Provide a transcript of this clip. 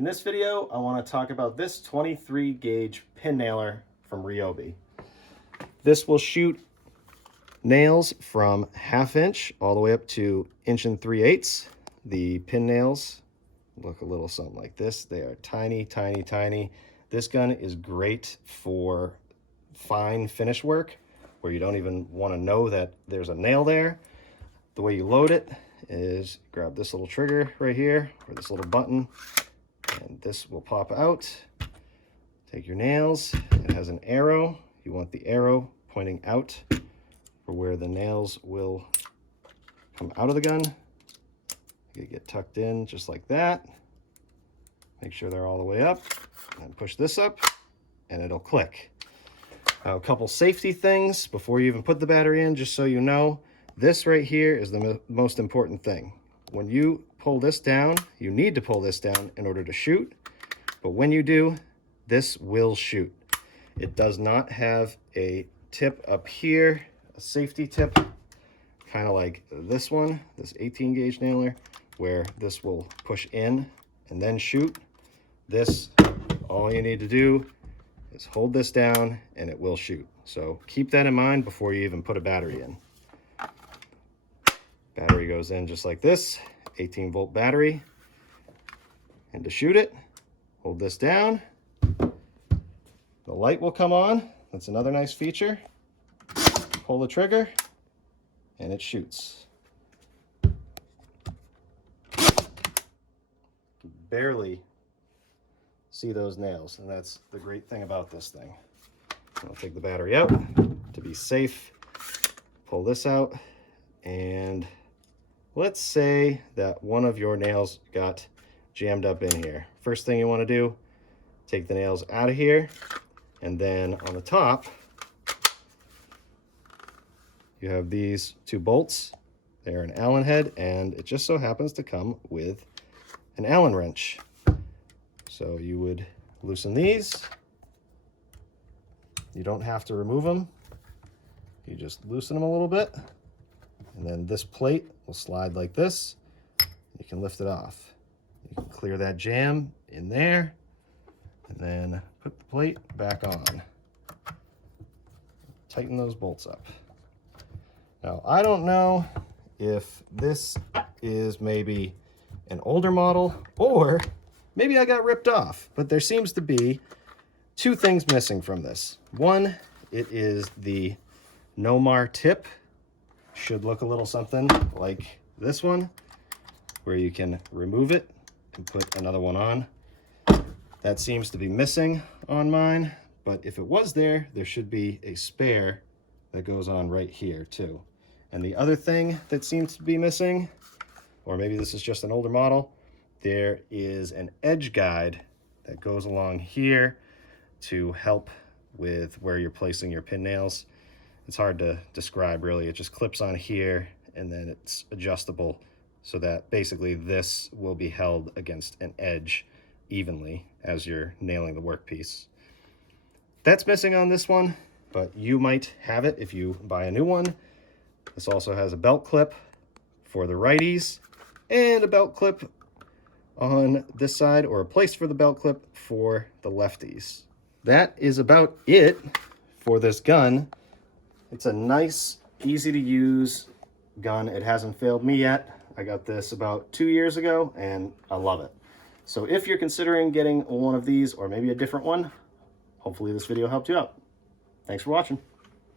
In this video, I want to talk about this 23 gauge pin nailer from Ryobi. This will shoot nails from 1/2 inch all the way up to 1 3/8. The pin nails look a little something like this. They are tiny, tiny, tiny. This gun is great for fine finish work where you don't even want to know that there's a nail there. The way you load it is grab this little trigger right here, or this little button, and this will pop out. Take your nails. It has an arrow. You want the arrow pointing out for where the nails will come out of the gun. You get tucked in just like that. Make sure they're all the way up, and push this up, and it'll click. Now, a couple safety things before you even put the battery in, just so you know. This right here is the most important thing. When you pull this down, you need to pull this down in order to shoot, but when you do, this will shoot. It does not have a tip up here, a safety tip, kind of like this one, this 18 gauge nailer, where this will push in and then shoot. This, all you need to do is hold this down and it will shoot. So keep that in mind before you even put a battery in. Battery goes in just like this, 18-volt battery. And to shoot it, hold this down. The light will come on. That's another nice feature. Pull the trigger and it shoots. Barely see those nails, and that's the great thing about this thing. I'll take the battery out to be safe. Pull this out, and let's say that one of your nails got jammed up in here. First thing you want to do, take the nails out of here, and then on the top you have these 2 bolts. They're an Allen head, and it just so happens to come with an Allen wrench. So you would loosen these. You don't have to remove them. You just loosen them a little bit, and then this plate will slide like this. You can lift it off. You can clear that jam in there, and then put the plate back on. Tighten those bolts up. Now, I don't know if this is maybe an older model, or maybe I got ripped off, but there seems to be 2 things missing from this. One, it is the Nomar tip. Should look a little something like this one, where you can remove it and put another one on. That seems to be missing on mine, but if it was there, there should be a spare that goes on right here too. And the other thing that seems to be missing, or maybe this is just an older model, there is an edge guide that goes along here to help with where you're placing your pin nails. It's hard to describe really. It just clips on here, and then it's adjustable so that basically this will be held against an edge evenly as you're nailing the workpiece. That's missing on this one, but you might have it if you buy a new one. This also has a belt clip for the righties and a belt clip on this side, or a place for the belt clip for the lefties. That is about it for this gun. It's a nice, easy to use gun. It hasn't failed me yet. I got this about 2 years ago and I love it. So if you're considering getting one of these, or maybe a different one, hopefully this video helped you out. Thanks for watching.